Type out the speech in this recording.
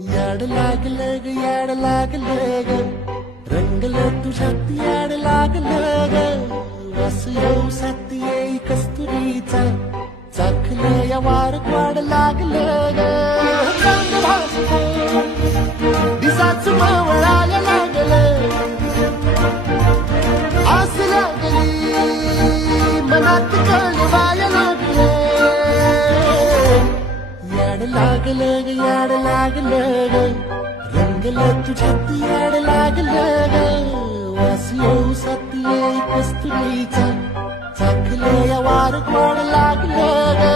याड लागलं ग याड लागलं ग रंगलं तुझ्यात याड लागलं ग वास येऊ साथ येई कस्तुरीचा चाखलं या वार वाड लागलं ग चांग भासलं दिसाच मावळायला लागलं आस लागली मनात कळवायला लागलं याड लागलं ग याड लागलं ग रंगलं तुझ्यात याड लागलं ग वास येऊ साथ येई कस्तुरीचा चाखलं या वार गोड लागलं ग